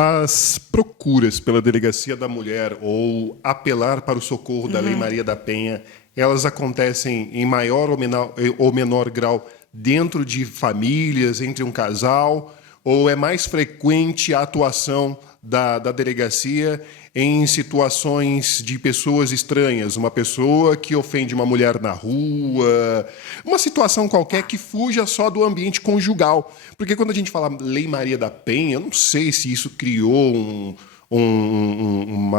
As procuras pela Delegacia da Mulher ou apelar para o socorro da Lei Maria da Penha, elas acontecem em maior ou menor grau dentro de famílias, entre um casal, ou é mais frequente a atuação da delegacia em situações de pessoas estranhas, uma pessoa que ofende uma mulher na rua, uma situação qualquer que fuja só do ambiente conjugal? Porque quando a gente fala Lei Maria da Penha, eu não sei se isso criou um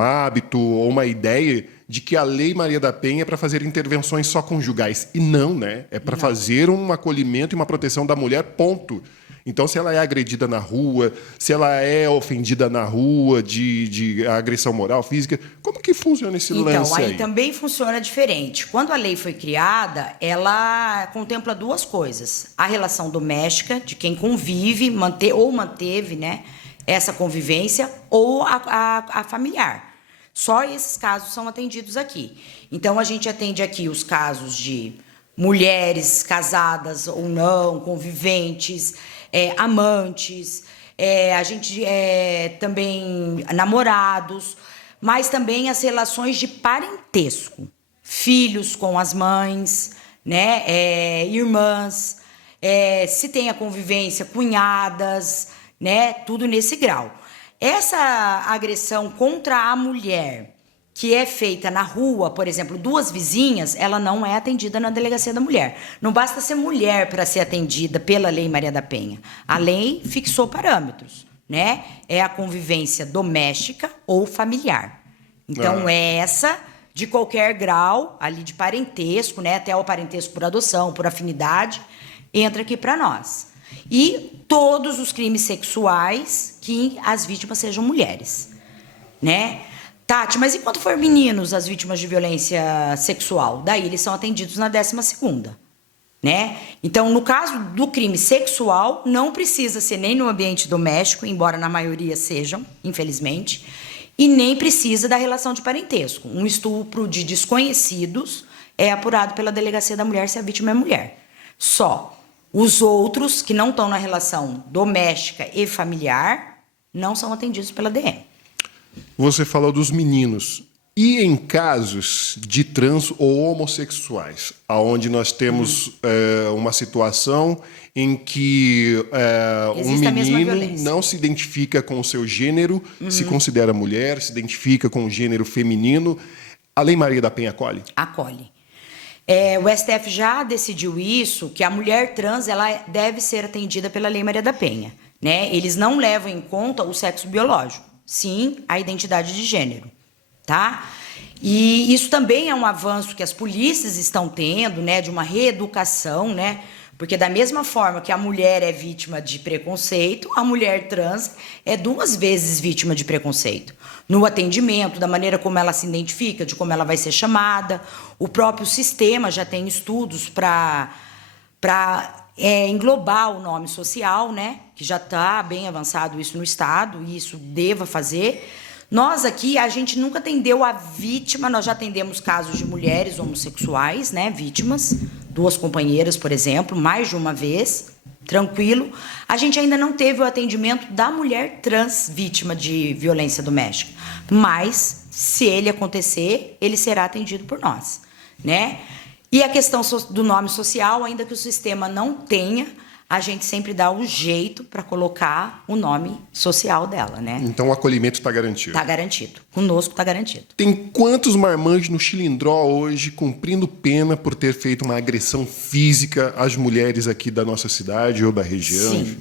hábito ou uma ideia de que a Lei Maria da Penha é para fazer intervenções só conjugais. E não, né? É para fazer um acolhimento e uma proteção da mulher, ponto. Então, se ela é agredida na rua, se ela é ofendida na rua de agressão moral, física, como que funciona esse lance aí? Então, aí também funciona diferente. Quando a lei foi criada, ela contempla duas coisas. A relação doméstica, de quem convive, manteve, né, essa convivência, ou a familiar. Só esses casos são atendidos aqui. Então, a gente atende aqui os casos de mulheres casadas ou não, conviventes, amantes, a gente também namorados, mas também as relações de parentesco, filhos com as mães, né, irmãs, se tem a convivência, cunhadas, né, tudo nesse grau. Essa agressão contra a mulher que é feita na rua, por exemplo, duas vizinhas, ela não é atendida na Delegacia da Mulher. Não basta ser mulher para ser atendida pela Lei Maria da Penha. A lei fixou parâmetros, né? É a convivência doméstica ou familiar. Então, essa, de qualquer grau, ali de parentesco, né? Até o parentesco por adoção, por afinidade, entra aqui para nós. E todos os crimes sexuais que as vítimas sejam mulheres, né? Tati, mas e quando for meninos as vítimas de violência sexual? Daí eles são atendidos na 12ª, né? Então, no caso do crime sexual, não precisa ser nem no ambiente doméstico, embora na maioria sejam, infelizmente, e nem precisa da relação de parentesco. Um estupro de desconhecidos é apurado pela Delegacia da Mulher se a vítima é mulher. Só os outros que não estão na relação doméstica e familiar não são atendidos pela DM. Você falou dos meninos. E em casos de trans ou homossexuais, onde nós temos uma situação em que um menino não se identifica com o seu gênero, se considera mulher, se identifica com o gênero feminino, a Lei Maria da Penha acolhe? Acolhe. O STF já decidiu isso, que a mulher trans ela deve ser atendida pela Lei Maria da Penha, né? Eles não levam em conta o sexo biológico. Sim, a identidade de gênero, tá? E isso também é um avanço que as polícias estão tendo, né, de uma reeducação, né? Porque da mesma forma que a mulher é vítima de preconceito, a mulher trans é 2 vezes vítima de preconceito. No atendimento, da maneira como ela se identifica, de como ela vai ser chamada. O próprio sistema já tem estudos para englobar o nome social, né? Que já está bem avançado isso no Estado, e isso deva fazer. Nós aqui, a gente nunca atendeu a vítima, nós já atendemos casos de mulheres homossexuais, né? Vítimas, 2 companheiras, por exemplo, mais de uma vez, tranquilo. A gente ainda não teve o atendimento da mulher trans vítima de violência doméstica. Mas, se ele acontecer, ele será atendido por nós, né? E a questão do nome social, ainda que o sistema não tenha, a gente sempre dá um jeito para colocar o nome social dela, né? Então o acolhimento está garantido? Está garantido. Conosco está garantido. Tem quantos marmanjos no Chilindró hoje cumprindo pena por ter feito uma agressão física às mulheres aqui da nossa cidade ou da região? Sim.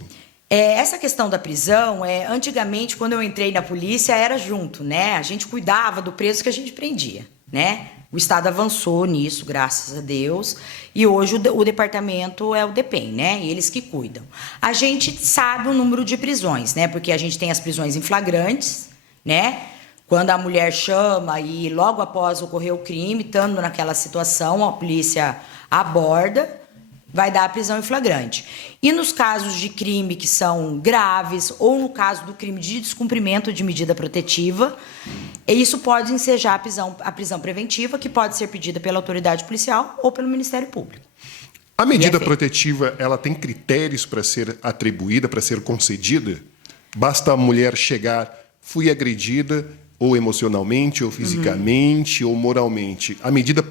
Essa questão da prisão, antigamente, quando eu entrei na polícia, era junto, né? A gente cuidava do preso que a gente prendia, né? O Estado avançou nisso, graças a Deus, e hoje o departamento é o DEPEN, né? Eles que cuidam. A gente sabe o número de prisões, né? Porque a gente tem as prisões em flagrantes, né? Quando a mulher chama e logo após ocorrer o crime, estando naquela situação, a polícia aborda, vai dar a prisão em flagrante. E nos casos de crime que são graves, ou no caso do crime de descumprimento de medida protetiva, isso pode ensejar a prisão preventiva, que pode ser pedida pela autoridade policial ou pelo Ministério Público. A medida protetiva, ela tem critérios para ser atribuída, para ser concedida? Basta a mulher chegar, fui agredida, ou emocionalmente, ou fisicamente, ou moralmente. A medida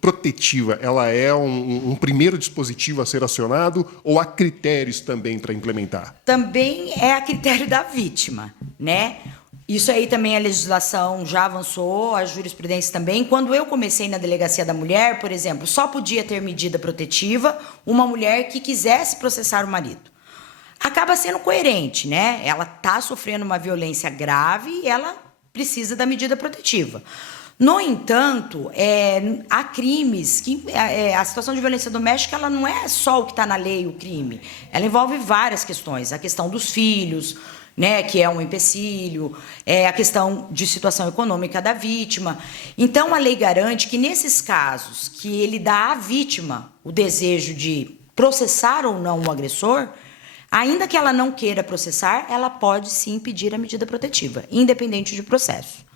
protetiva, ela é um primeiro dispositivo a ser acionado, ou há critérios também para implementar? Também é a critério da vítima, né? Isso aí também a legislação já avançou, a jurisprudência também. Quando eu comecei na Delegacia da Mulher, por exemplo, só podia ter medida protetiva uma mulher que quisesse processar o marido. Acaba sendo coerente, né? Ela está sofrendo uma violência grave e ela precisa da medida protetiva. No entanto, há crimes que a situação de violência doméstica ela não é só o que está na lei, o crime. Ela envolve várias questões. A questão dos filhos, né, que é um empecilho, a questão de situação econômica da vítima. Então, a lei garante que, nesses casos, que ele dá à vítima o desejo de processar ou não o agressor, ainda que ela não queira processar, ela pode sim pedir a medida protetiva, independente de processo.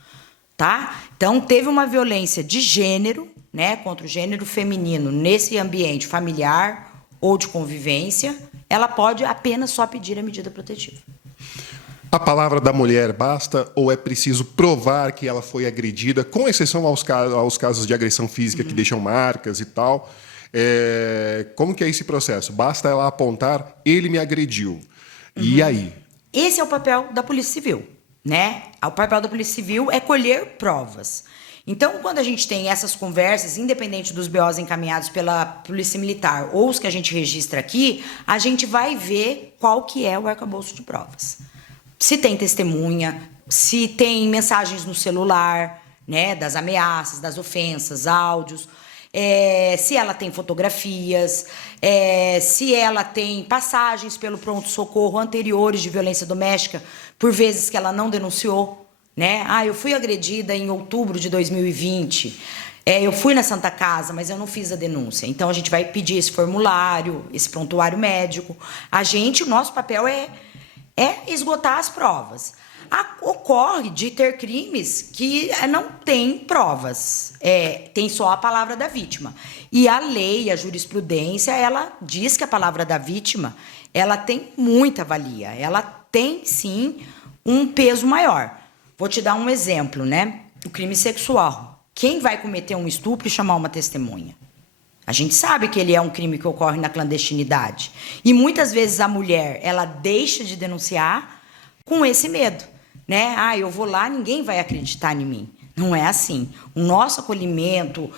Tá? Então, teve uma violência de gênero, né, contra o gênero feminino nesse ambiente familiar ou de convivência, ela pode apenas só pedir a medida protetiva. A palavra da mulher basta ou é preciso provar que ela foi agredida, com exceção aos casos de agressão física que deixam marcas e tal? Como que é esse processo? Basta ela apontar, ele me agrediu. E aí? Esse é o papel da Polícia Civil, né? O papel da Polícia Civil é colher provas. Então, quando a gente tem essas conversas, independente dos BOs encaminhados pela Polícia Militar ou os que a gente registra aqui, a gente vai ver qual que é o arcabouço de provas. Se tem testemunha, se tem mensagens no celular, né, das ameaças, das ofensas, áudios, se ela tem fotografias, se ela tem passagens pelo pronto-socorro anteriores de violência doméstica, por vezes que ela não denunciou, né? Eu fui agredida em outubro de 2020, eu fui na Santa Casa, mas eu não fiz a denúncia. Então, a gente vai pedir esse formulário, esse prontuário médico. O nosso papel é esgotar as provas. Ocorre de ter crimes que não tem provas, tem só a palavra da vítima. E a lei, a jurisprudência, ela diz que a palavra da vítima ela tem muita valia, ela tem, sim, um peso maior. Vou te dar um exemplo, né? O crime sexual. Quem vai cometer um estupro e chamar uma testemunha? A gente sabe que ele é um crime que ocorre na clandestinidade. E muitas vezes a mulher, ela deixa de denunciar com esse medo, né? Eu vou lá, ninguém vai acreditar em mim. Não é assim. O nosso acolhimento,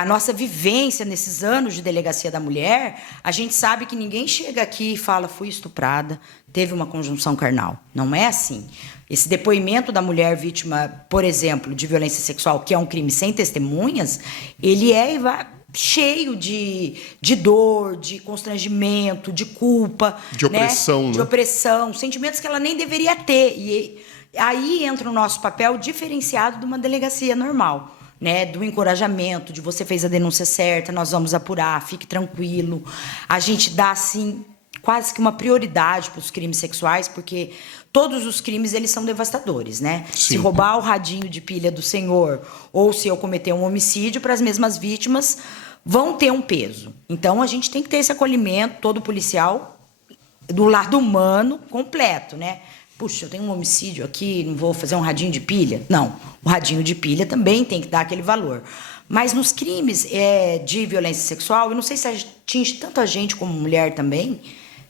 a nossa vivência nesses anos de Delegacia da Mulher, a gente sabe que ninguém chega aqui e fala, fui estuprada, teve uma conjunção carnal. Não é assim. Esse depoimento da mulher vítima, por exemplo, de violência sexual, que é um crime sem testemunhas, ele cheio de dor, de constrangimento, de culpa. De opressão, né? De opressão, sentimentos que ela nem deveria ter. E aí entra o nosso papel diferenciado de uma delegacia normal, né? Do encorajamento, de você fez a denúncia certa, nós vamos apurar, fique tranquilo. A gente dá, assim, quase que uma prioridade para os crimes sexuais, porque todos os crimes, eles são devastadores, né? Sim. Se roubar o radinho de pilha do senhor ou se eu cometer um homicídio, para as mesmas vítimas vão ter um peso. Então, a gente tem que ter esse acolhimento, todo policial, do lado humano completo, né? Puxa, eu tenho um homicídio aqui, não vou fazer um radinho de pilha? Não, o radinho de pilha também tem que dar aquele valor. Mas nos crimes de violência sexual, eu não sei se atinge tanto a gente como mulher também,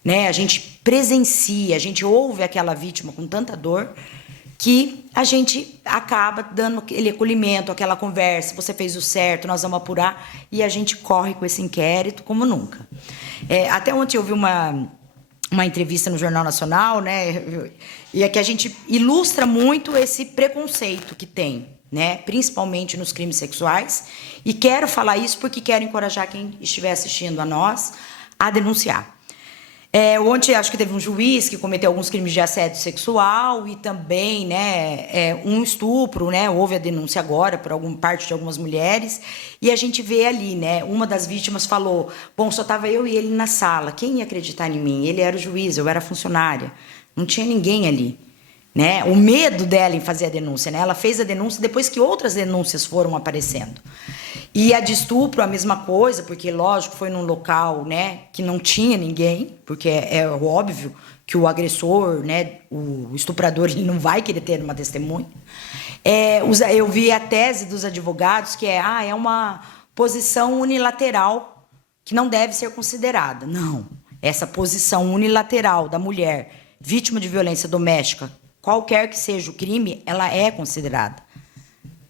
né? A gente presencia, a gente ouve aquela vítima com tanta dor que a gente acaba dando aquele acolhimento, aquela conversa, você fez o certo, nós vamos apurar, e a gente corre com esse inquérito como nunca. Até ontem eu vi uma entrevista no Jornal Nacional, né? E é que a gente ilustra muito esse preconceito que tem, né? Principalmente nos crimes sexuais. E quero falar isso porque quero encorajar quem estiver assistindo a nós a denunciar. Ontem acho que teve um juiz que cometeu alguns crimes de assédio sexual e também, né, um estupro, né? Houve a denúncia agora por parte de algumas mulheres e a gente vê ali, né? Uma das vítimas falou: bom, só estava eu e ele na sala. Quem ia acreditar em mim? Ele era o juiz, eu era funcionária. Não tinha ninguém ali, né? O medo dela em fazer a denúncia, né? Ela fez a denúncia depois que outras denúncias foram aparecendo. E a de estupro, a mesma coisa, porque, lógico, foi num local, né, que não tinha ninguém, porque é óbvio que o agressor, né, o estuprador, ele não vai querer ter uma testemunha. Eu vi a tese dos advogados que é uma posição unilateral que não deve ser considerada. Não, essa posição unilateral da mulher vítima de violência doméstica, qualquer que seja o crime, ela é considerada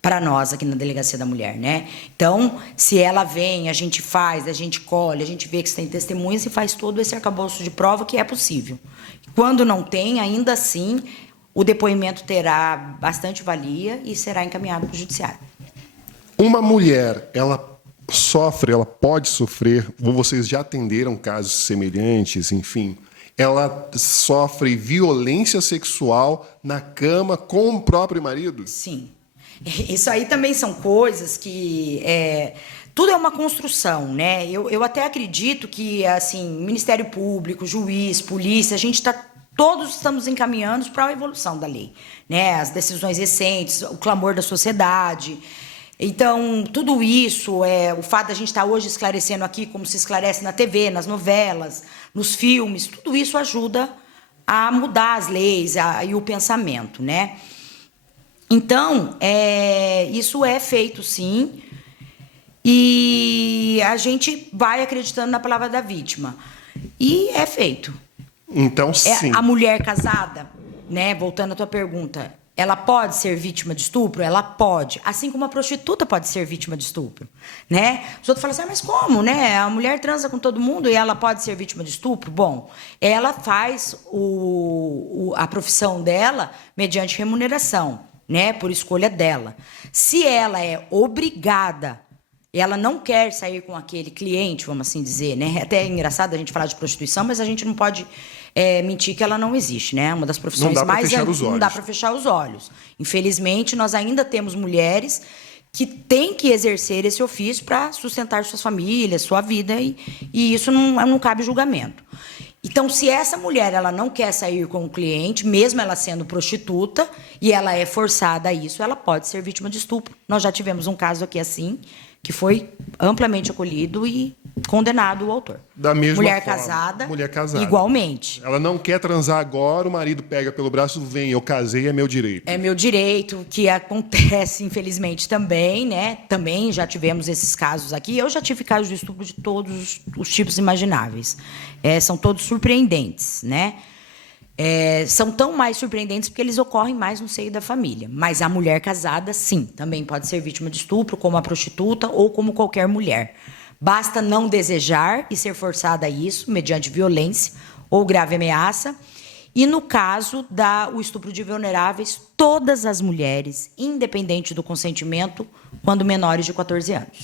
para nós aqui na Delegacia da Mulher, né? Então, se ela vem, a gente faz, a gente colhe, a gente vê que você tem testemunhas e faz todo esse arcabouço de prova que é possível. Quando não tem, ainda assim, o depoimento terá bastante valia e será encaminhado para o judiciário. Uma mulher, ela pode sofrer, ou vocês já atenderam casos semelhantes, enfim, ela sofre violência sexual na cama com o próprio marido? Sim. Isso aí também são coisas que... tudo é uma construção, né? Eu até acredito que, assim, Ministério Público, juiz, polícia, todos estamos encaminhando para a evolução da lei, né? As decisões recentes, o clamor da sociedade. Então, tudo isso, o fato da gente estar hoje esclarecendo aqui, como se esclarece na TV, nas novelas, nos filmes, tudo isso ajuda a mudar as leis e o pensamento, né? Então, isso é feito, sim, e a gente vai acreditando na palavra da vítima. E é feito. Então, sim. A mulher casada, né, voltando à tua pergunta, ela pode ser vítima de estupro? Ela pode. Assim como a prostituta pode ser vítima de estupro, né? Os outros falam assim, mas como, né? A mulher transa com todo mundo e ela pode ser vítima de estupro? Bom, ela faz a profissão dela mediante remuneração, né? Por escolha dela. Se ela é obrigada, ela não quer sair com aquele cliente, vamos assim dizer, né? Até é engraçado a gente falar de prostituição, mas a gente não pode mentir que ela não existe, né? Uma das profissões mais... Não dá para fechar os olhos. Infelizmente, nós ainda temos mulheres que têm que exercer esse ofício para sustentar suas famílias, sua vida, e isso não cabe julgamento. Então, se essa mulher ela não quer sair com o cliente, mesmo ela sendo prostituta, e ela é forçada a isso, ela pode ser vítima de estupro. Nós já tivemos um caso aqui assim, que foi amplamente acolhido e condenado o autor. Da mesma mulher forma. Mulher casada. Igualmente. Ela não quer transar agora, o marido pega pelo braço, vem, eu casei, é meu direito. É meu direito, que acontece, infelizmente, também, né? Também já tivemos esses casos aqui. Eu já tive casos de estupro de todos os tipos imagináveis. São todos surpreendentes, né? São tão mais surpreendentes porque eles ocorrem mais no seio da família. Mas a mulher casada, sim, também pode ser vítima de estupro, como a prostituta ou como qualquer mulher. Basta não desejar e ser forçada a isso, mediante violência ou grave ameaça. E no caso do estupro de vulneráveis, todas as mulheres, independente do consentimento, quando menores de 14 anos.